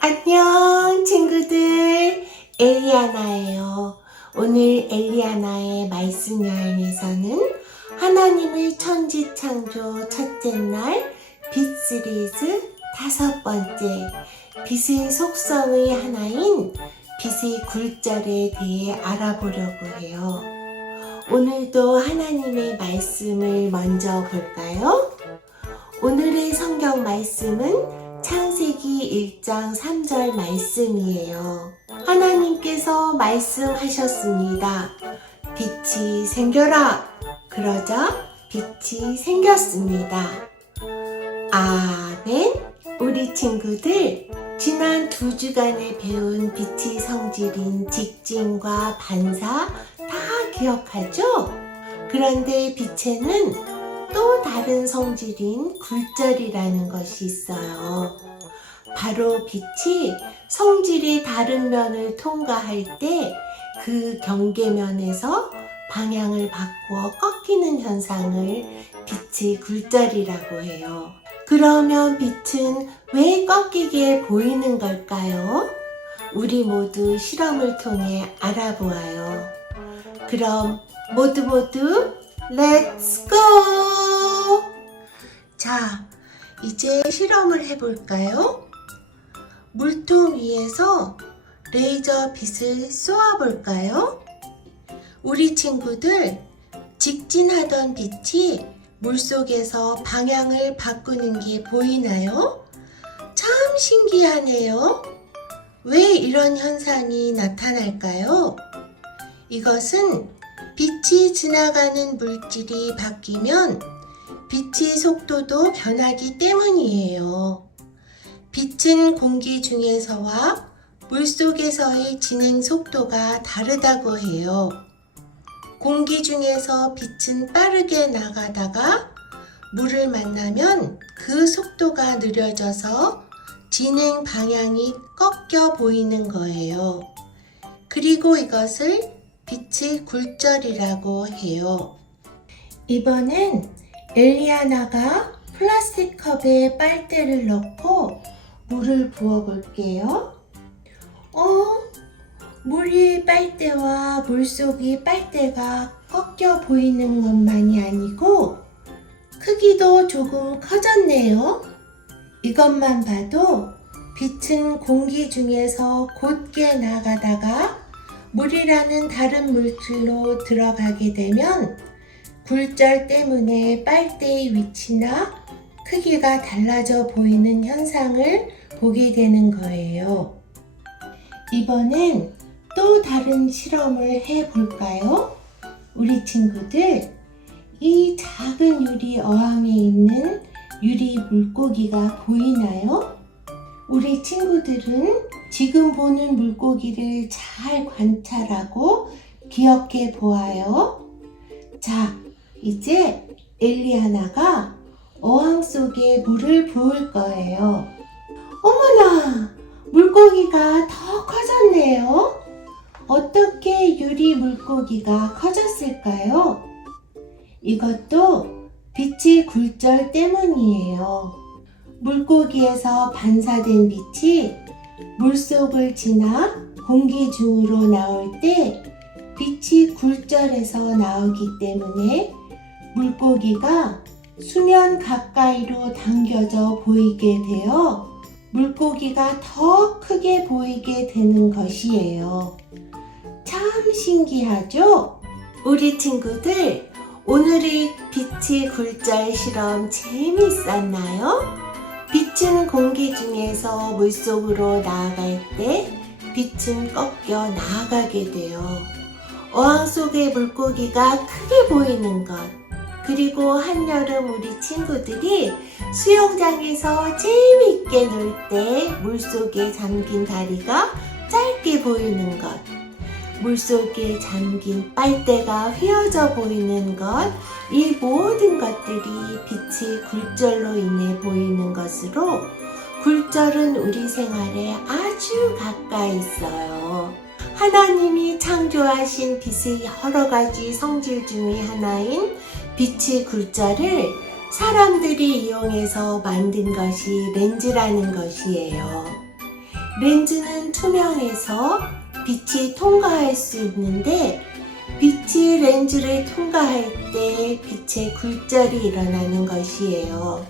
안녕, 친구들. 엘리아나예요. 오늘 엘리아나의 말씀 여행에서는 하나님의 천지 창조 첫째 날 빛 시리즈 다섯 번째 빛의 속성의 하나인 빛의 굴절에 대해 알아보려고 해요. 오늘도 하나님의 말씀을 먼저 볼까요? 오늘의 성경 말씀은 창세기 1장 3절 말씀이에요. 하나님께서 말씀하셨습니다. 빛이 생겨라. 그러자 빛이 생겼습니다. 아멘. 우리 친구들, 지난 두 주간에 배운 빛의 성질인 직진과 반사 다 기억하죠? 그런데 빛에는 또 다른 성질인 굴절이라는 것이 있어요. 바로 빛이 성질이 다른 면을 통과할 때 그 경계면에서 방향을 바꾸어 꺾이는 현상을 빛의 굴절이라고 해요. 그러면 빛은 왜 꺾이게 보이는 걸까요? 우리 모두 실험을 통해 알아보아요. 그럼 모두 모두 렛츠 고! 자, 이제 실험을 해볼까요? 물통 위에서 레이저 빛을 쏘아볼까요? 우리 친구들, 직진하던 빛이 물속에서 방향을 바꾸는 게 보이나요? 참 신기하네요. 왜 이런 현상이 나타날까요? 이것은 빛이 지나가는 물질이 바뀌면 빛의 속도도 변하기 때문이에요. 빛은 공기 중에서와 물 속에서의 진행 속도가 다르다고 해요. 공기 중에서 빛은 빠르게 나가다가 물을 만나면 그 속도가 느려져서 진행 방향이 꺾여 보이는 거예요. 그리고 이것을 빛의 굴절이라고 해요. 이번엔 엘리아나가 플라스틱 컵에 빨대를 넣고 물을 부어 볼게요. 어? 물이 빨대와 물속이 빨대가 꺾여 보이는 것만이 아니고 크기도 조금 커졌네요. 이것만 봐도 빛은 공기 중에서 곧게 나가다가 물이라는 다른 물질로 들어가게 되면 굴절 때문에 빨대의 위치나 크기가 달라져 보이는 현상을 보게 되는 거예요. 이번엔 또 다른 실험을 해 볼까요? 우리 친구들, 이 작은 유리 어항에 있는 유리 물고기가 보이나요? 우리 친구들은 지금 보는 물고기를 잘 관찰하고 기억해 보아요. 자, 이제 엘리아나가 어항 속에 물을 부을 거예요. 어머나! 물고기가 더 커졌네요. 어떻게 유리 물고기가 커졌을까요? 이것도 빛의 굴절 때문이에요. 물고기에서 반사된 빛이 물속을 지나 공기 중으로 나올 때 빛이 굴절해서 나오기 때문에 물고기가 수면 가까이로 당겨져 보이게 되어 물고기가 더 크게 보이게 되는 것이에요. 참 신기하죠? 우리 친구들, 오늘의 빛의 굴절 실험 재미있었나요? 빛은 공기 중에서 물속으로 나아갈 때 빛은 꺾여 나아가게 돼요. 어항 속의 물고기가 크게 보이는 것. 그리고 한여름 우리 친구들이 수영장에서 재미있게 놀 때 물속에 잠긴 다리가 짧게 보이는 것. 물속에 잠긴 빨대가 휘어져 보이는 것. 이 모든 것들이 빛의 굴절로 인해 보이는 것으로 굴절은 우리 생활에 아주 가까이 있어요. 하나님이 창조하신 빛의 여러 가지 성질 중의 하나인 빛의 굴절을 사람들이 이용해서 만든 것이 렌즈라는 것이에요. 렌즈는 투명해서 빛이 통과할 수 있는데 빛이 렌즈를 통과할 때 빛의 굴절이 일어나는 것이에요.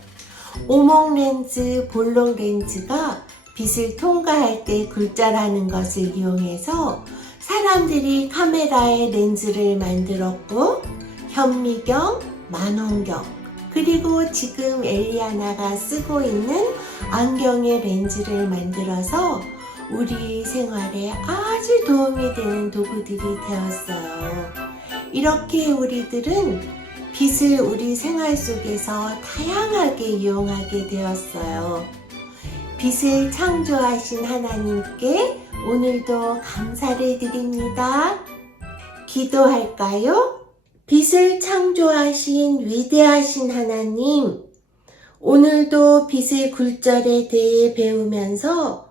오목 렌즈, 볼록 렌즈가 빛을 통과할 때 굴절하는 것을 이용해서 사람들이 카메라에 렌즈를 만들었고 현미경, 만원경, 그리고 지금 엘리아나가 쓰고 있는 안경의 렌즈를 만들어서 우리 생활에 아주 도움이 되는 도구들이 되었어요. 이렇게 우리들은 빛을 우리 생활 속에서 다양하게 이용하게 되었어요. 빛을 창조하신 하나님께 오늘도 감사를 드립니다. 기도할까요? 빛을 창조하신 위대하신 하나님, 오늘도 빛의 굴절에 대해 배우면서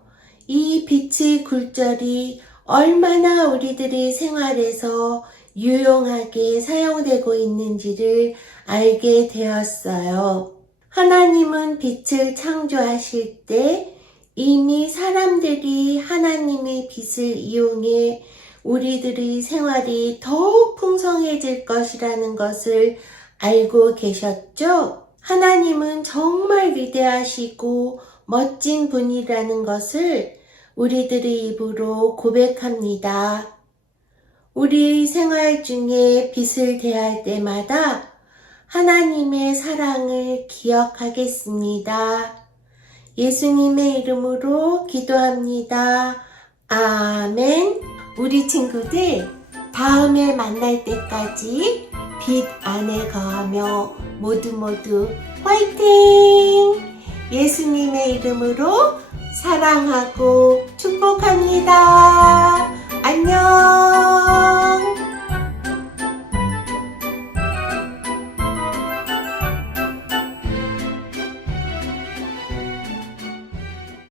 이 빛의 굴절이 얼마나 우리들의 생활에서 유용하게 사용되고 있는지를 알게 되었어요. 하나님은 빛을 창조하실 때 이미 사람들이 하나님의 빛을 이용해 우리들의 생활이 더욱 풍성해질 것이라는 것을 알고 계셨죠? 하나님은 정말 위대하시고 멋진 분이라는 것을 우리들의 입으로 고백합니다. 우리의 생활 중에 빛을 대할 때마다 하나님의 사랑을 기억하겠습니다. 예수님의 이름으로 기도합니다. 아멘. 우리 친구들, 다음에 만날 때까지 빛 안에 거하며 모두 모두 화이팅! 예수님의 이름으로 사랑하고 축복합니다.